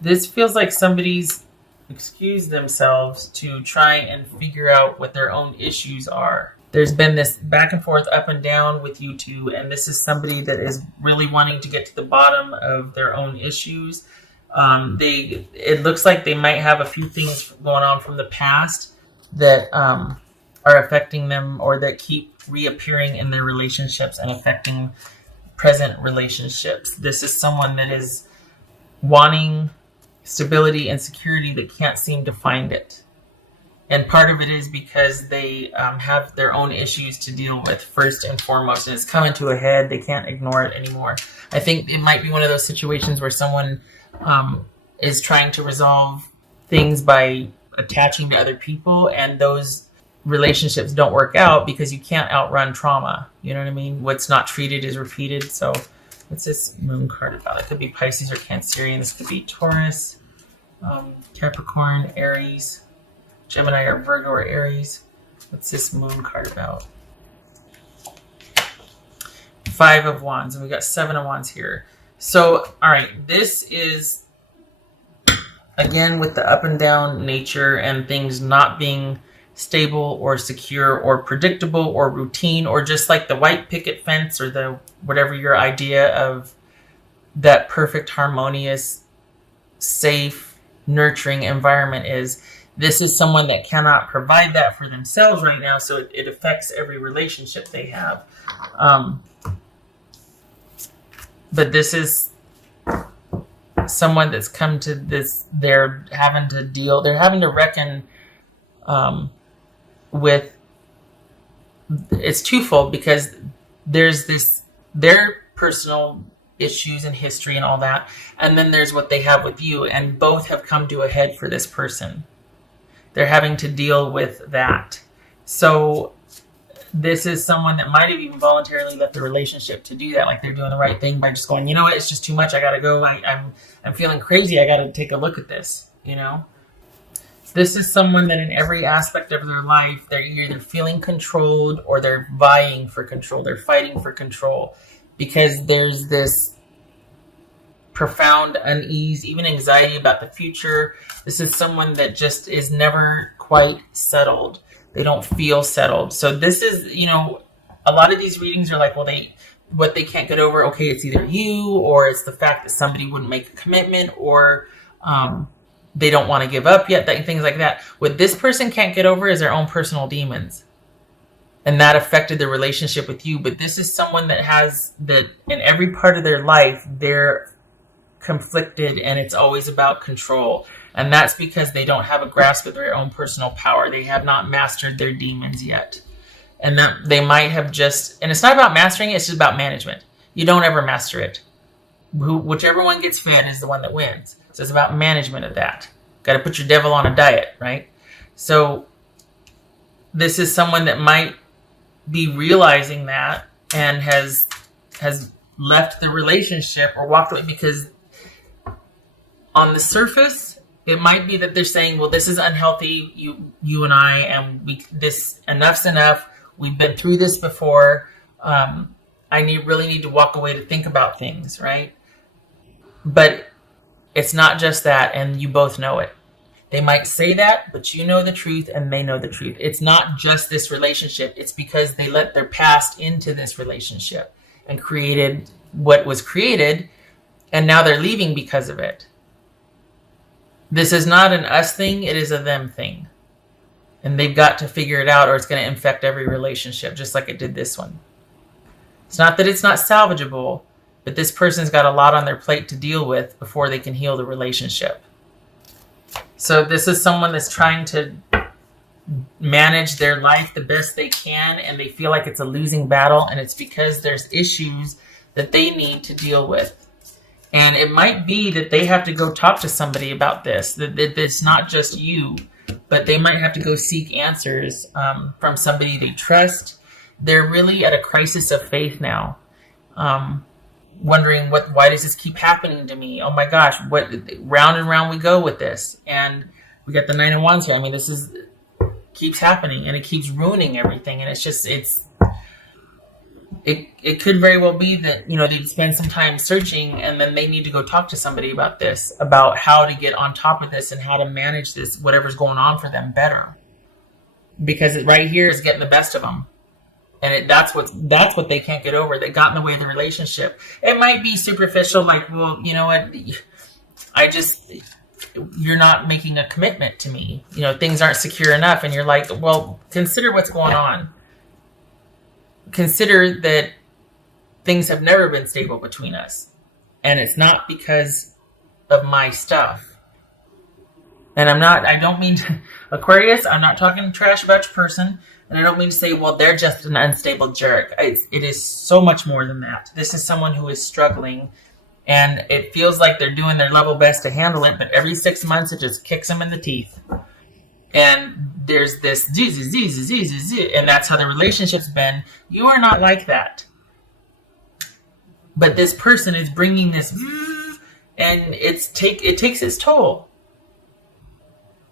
This feels like somebody's excused themselves to try and figure out what their own issues are. There's been this back and forth, up and down with you two, and this is somebody that is really wanting to get to the bottom of their own issues. It looks like they might have a few things going on from the past that are affecting them, or that keep reappearing in their relationships and affecting present relationships. This is someone that is wanting stability and security that can't seem to find it. And part of it is because they have their own issues to deal with first and foremost, and it's coming to a head. They can't ignore it anymore. I think it might be one of those situations where someone is trying to resolve things by attaching to other people, and those relationships don't work out because you can't outrun trauma. You know what I mean? What's not treated is repeated. So what's this moon card about? It could be Pisces or Cancerian. This could be Taurus, Capricorn, Aries, Gemini or Virgo or Aries. What's this moon card about? 5 of Wands, and we got 7 of Wands here. So, all right, this is, again, with the up and down nature and things not being stable or secure or predictable or routine, or just like the white picket fence, or the whatever your idea of that perfect, harmonious, safe, nurturing environment is. This is someone that cannot provide that for themselves right now, so it affects every relationship they have. But this is someone that's come to this, they're having to reckon with, it's twofold, because there's their personal issues and history and all that, and then there's what they have with you, and both have come to a head for this person. They're having to deal with that. So this is someone that might have even voluntarily left the relationship to do that. Like they're doing the right thing by just going, you know what, it's just too much. I got to go. I'm feeling crazy. I got to take a look at this, you know? This is someone that in every aspect of their life, they're either feeling controlled or they're vying for control. They're fighting for control because there's this profound unease, even anxiety about the future. This is someone that just is never quite settled. They don't feel settled. So this is, you know, a lot of these readings are like, well, what they can't get over, okay, it's either you, or it's the fact that somebody wouldn't make a commitment, or they don't want to give up yet, things like that. What this person can't get over is their own personal demons. And that affected their relationship with you. But this is someone that has that in every part of their life, they're conflicted, and it's always about control. And that's because they don't have a grasp of their own personal power. They have not mastered their demons yet. And that they might have just, and it's not about mastering it, it's just about management. You don't ever master it. Whichever one gets fed is the one that wins. So it's about management of that. Got to put your devil on a diet, right? So this is someone that might be realizing that and has left the relationship or walked away, because on the surface, it might be that they're saying, well, this is unhealthy, you and I, and this enough's enough. We've been through this before. I really need to walk away to think about things, right? But it's not just that, and you both know it. They might say that, but you know the truth, and they know the truth. It's not just this relationship. It's because they let their past into this relationship and created what was created, and now they're leaving because of it. This is not an us thing, it is a them thing. And they've got to figure it out, or it's going to infect every relationship, just like it did this one. It's not that it's not salvageable, but this person's got a lot on their plate to deal with before they can heal the relationship. So this is someone that's trying to manage their life the best they can, and they feel like it's a losing battle, and it's because there's issues that they need to deal with. And it might be that they have to go talk to somebody about this, that it's not just you, but they might have to go seek answers from somebody they trust. They're really at a crisis of faith now, wondering why does this keep happening to me? Oh my gosh, what, round and round we go with this. And we got the 9 of Wands here. I mean, this keeps happening, and it keeps ruining everything. And it's it could very well be that, they'd spend some time searching and then they need to go talk to somebody about this, about how to get on top of this and how to manage this, whatever's going on for them better. Because it right here is getting the best of them. And that's what they can't get over. They got in the way of the relationship. It might be superficial, like, well, you know what? You're not making a commitment to me. Things aren't secure enough. And you're like, well, consider what's going on. Consider that things have never been stable between us. And it's not because of my stuff. And I don't mean to, Aquarius, I'm not talking trash about your person. And I don't mean to say, well, they're just an unstable jerk. It is so much more than that. This is someone who is struggling, and it feels like they're doing their level best to handle it, but every 6 months it just kicks them in the teeth. And there's this, and that's how the relationship's been. You are not like that. But this person is bringing this, and it takes its toll.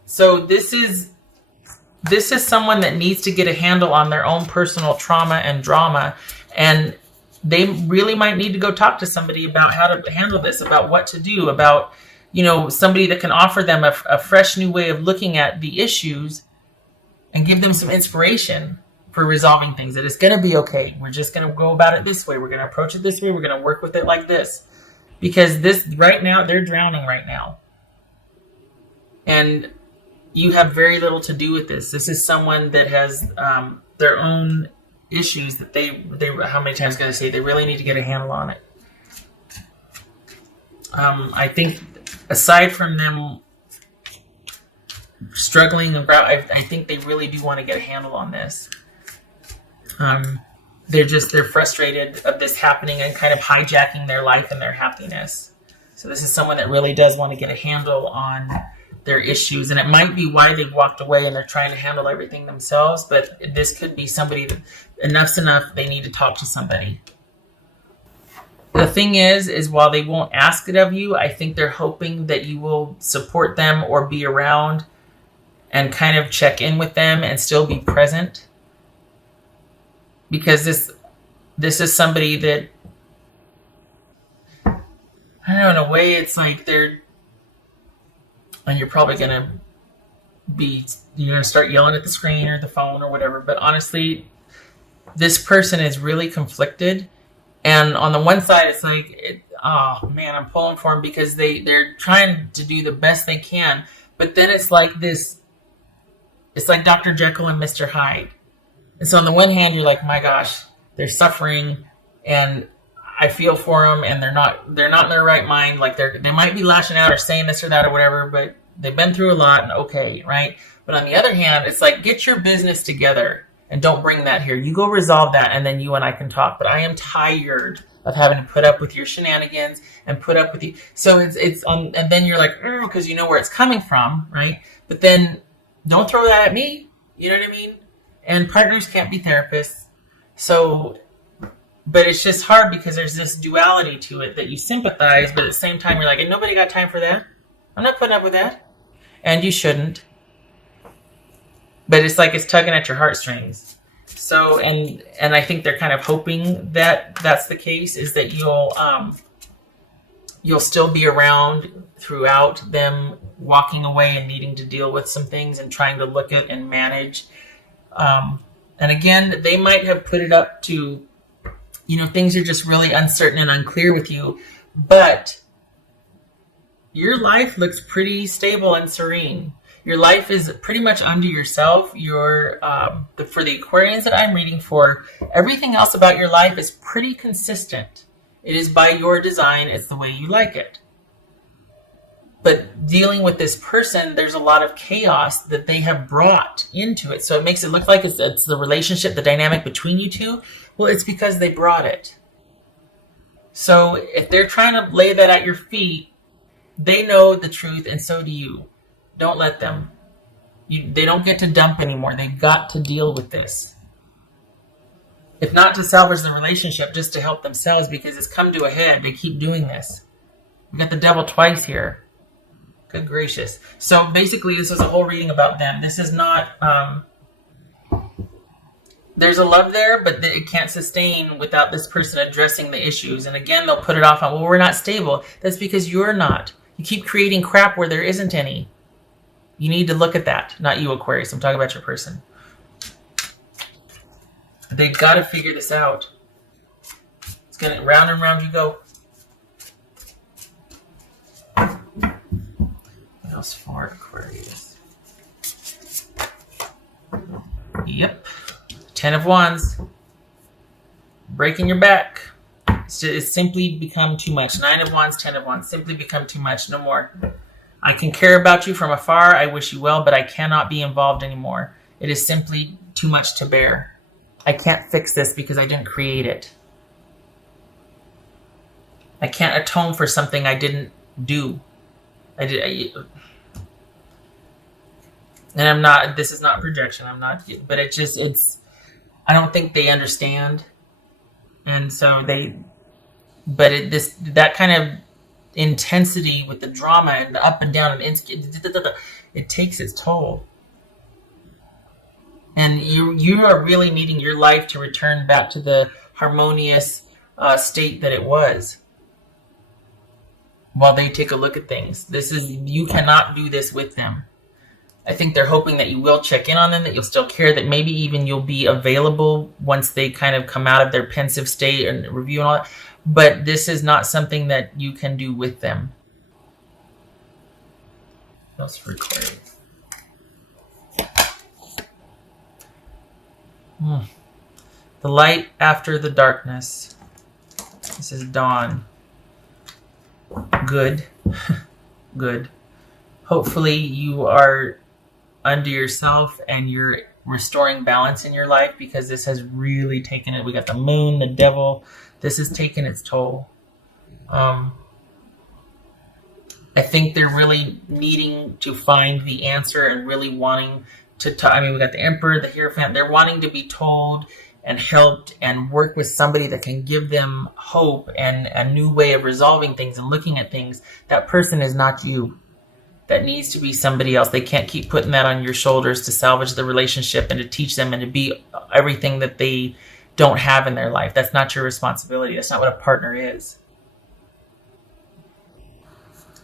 So this is someone that needs to get a handle on their own personal trauma and drama, and they really might need to go talk to somebody about how to handle this, about what to do, about, somebody that can offer them a fresh new way of looking at the issues and give them some inspiration for resolving things. That it's going to be okay. We're just going to go about it this way. We're going to approach it this way. We're going to work with it like this. Because this right now, they're drowning right now. And you have very little to do with this. This is someone that has their own issues that they how many times can I say, they really need to get a handle on it. I think aside from them struggling, I think they really do want to get a handle on this. They're frustrated of this happening and kind of hijacking their life and their happiness. So this is someone that really does want to get a handle on their issues, and it might be why they walked away and they're trying to handle everything themselves, but this could be somebody that enough's enough, they need to talk to somebody. The thing is while they won't ask it of you, I think they're hoping that you will support them or be around and kind of check in with them and still be present, because this is somebody that, I don't know, in a way it's like and you're probably going to start yelling at the screen or the phone or whatever. But honestly, this person is really conflicted. And on the one side, it's like, oh man, I'm pulling for them because they're trying to do the best they can. But then it's like this, it's like Dr. Jekyll and Mr. Hyde. And so on the one hand, you're like, my gosh, they're suffering and I feel for them, and they're not in their right mind. Like they might be lashing out or saying this or that or whatever, but they've been through a lot, and okay, right? But on the other hand, it's like, get your business together and don't bring that here. You go resolve that, and then you and I can talk. But I am tired of having to put up with your shenanigans and put up with you. So it's and then you're like, because you know where it's coming from, right? But then don't throw that at me. You know what I mean? And partners can't be therapists. So. But it's just hard because there's this duality to it that you sympathize, but at the same time, you're like, and nobody got time for that. I'm not putting up with that. And you shouldn't. But it's like it's tugging at your heartstrings. So, and I think they're kind of hoping that that's the case, is that you'll still be around throughout them walking away and needing to deal with some things and trying to look at and manage. And again, they might have put it up to, things are just really uncertain and unclear with you, but your life looks pretty stable and serene. Your life is pretty much unto yourself. For the Aquarians that I'm reading for, everything else about your life is pretty consistent. It is by your design. It's the way you like it. But dealing with this person, there's a lot of chaos that they have brought into it. So it makes it look like it's the relationship, the dynamic between you two. Well, it's because they brought it. So if they're trying to lay that at your feet, they know the truth, and so do you. Don't let them. They don't get to dump anymore. They've got to deal with this. If not to salvage the relationship, just to help themselves, because it's come to a head. They keep doing this. We got the devil twice here. Good gracious. So basically, this is a whole reading about them. This is not there's a love there, but it can't sustain without this person addressing the issues. And again, they'll put it off on, well, we're not stable. That's because you're not. You keep creating crap where there isn't any. You need to look at that. Not you, Aquarius. I'm talking about your person. They've got to figure this out. It's going to round and round you go. What else for Aquarius? Yep. 10 of Wands. Breaking your back. It's simply become too much. 9 of Wands, 10 of Wands. Simply become too much. No more. I can care about you from afar. I wish you well, but I cannot be involved anymore. It is simply too much to bear. I can't fix this because I didn't create it. I can't atone for something I didn't do. And I'm not, this is not projection. I'm not, but I don't think they understand. And so that kind of intensity with the drama and the up and down and it takes its toll. And you are really needing your life to return back to the harmonious state that it was. While they take a look at things, you cannot do this with them. I think they're hoping that you will check in on them, that you'll still care, that maybe even you'll be available once they kind of come out of their pensive state and review and all that. But this is not something that you can do with them. That's recorded. The light after the darkness. This is dawn. Good. Good. Hopefully you are under yourself and you're restoring balance in your life, because this has really taken it. We got the moon, the devil. This has taken its toll. I think they're really needing to find the answer and really wanting to we got the Emperor, the Hierophant. They're wanting to be told and helped and work with somebody that can give them hope and a new way of resolving things and looking at things. That person is not you. That needs to be somebody else. They can't keep putting that on your shoulders to salvage the relationship and to teach them and to be everything that they don't have in their life. That's not your responsibility. That's not what a partner is.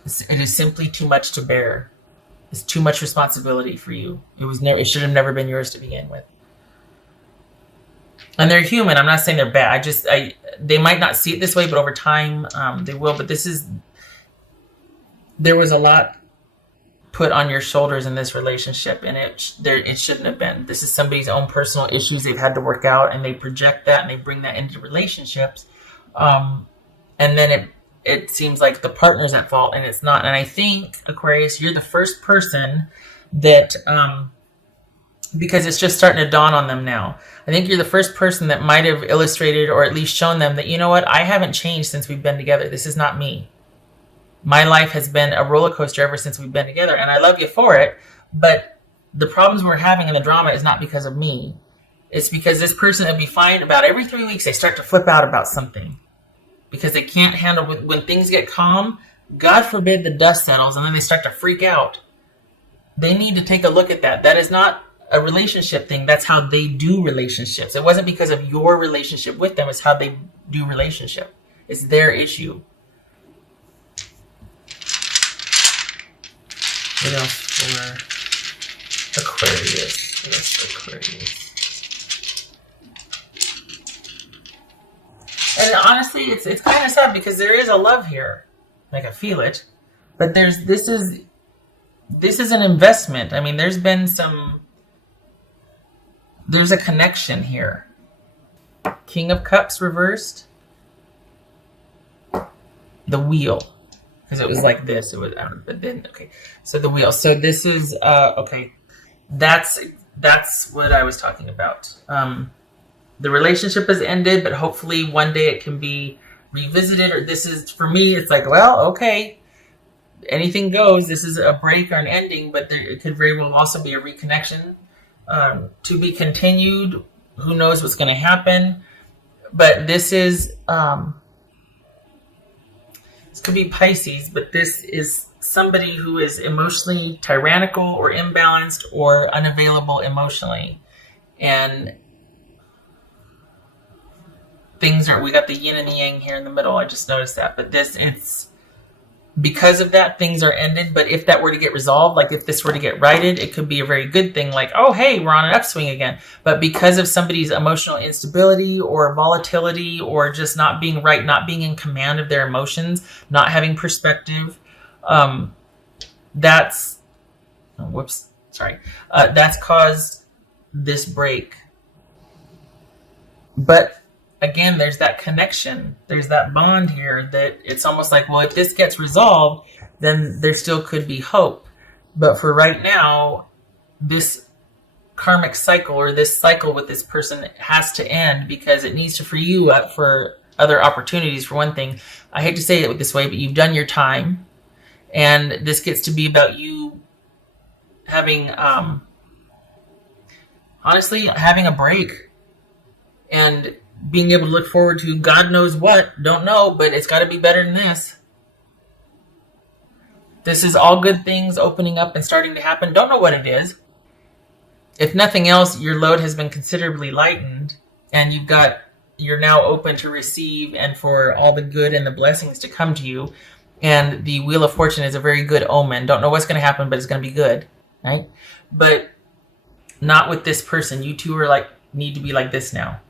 It is simply too much to bear. It's too much responsibility for you. It should have never been yours to begin with. And they're human. I'm not saying they're bad. They might not see it this way, but over time they will. But there was a lot put on your shoulders in this relationship, and it shouldn't have been. This is somebody's own personal issues they've had to work out, and they project that and they bring that into relationships. And then it seems like the partner's at fault, and it's not. And I think, Aquarius, you're the first person that, because it's just starting to dawn on them now. I think you're the first person that might have illustrated or at least shown them that, you know what, I haven't changed since we've been together. This is not me. My life has been a roller coaster ever since we've been together, and I love you for it. But the problems we're having in the drama is not because of me. It's because this person would be fine. About every 3 weeks, they start to flip out about something. Because they can't handle when things get calm. God forbid the dust settles and then they start to freak out. They need to take a look at that. That is not a relationship thing. That's how they do relationships. It wasn't because of your relationship with them. It's how they do relationship. It's their issue. What else for Aquarius? What else for Aquarius? And honestly, it's kind of sad because there is a love here. Like, I feel it. But this is an investment. I mean, there's a connection here. King of Cups reversed. The Wheel. Because it was like this. It was, but then, okay. So the Wheel. So this is, okay. That's what I was talking about. The relationship has ended, but hopefully one day it can be revisited. Or this is, for me, it's like, well, okay, anything goes. This is a break or an ending, but it could very well also be a reconnection to be continued. Who knows what's going to happen? But this is, this could be Pisces, but this is somebody who is emotionally tyrannical or imbalanced or unavailable emotionally. And things are, we got the yin and the yang here in the middle. I just noticed that. But this, it's because of that, things are ended. But if that were to get resolved, like if this were to get righted, it could be a very good thing. Like, oh, hey, we're on an upswing again. But because of somebody's emotional instability or volatility or just not being right, not being in command of their emotions, not having perspective, that's, that's caused this break. But again, there's that connection. There's that bond here that it's almost like, well, if this gets resolved, then there still could be hope. But for right now, this karmic cycle or this cycle with this person has to end because it needs to free you up for other opportunities. For one thing, I hate to say it this way, but you've done your time. And this gets to be about you having, honestly, having a break and being able to look forward to God knows what. Don't know, but it's got to be better than this. This is all good things opening up and starting to happen. Don't know what it is. If nothing else, your load has been considerably lightened, and you're now open to receive and for all the good and the blessings to come to you. And the Wheel of Fortune is a very good omen. Don't know what's going to happen, but it's going to be good, right? But not with this person. You two are like, need to be like this now.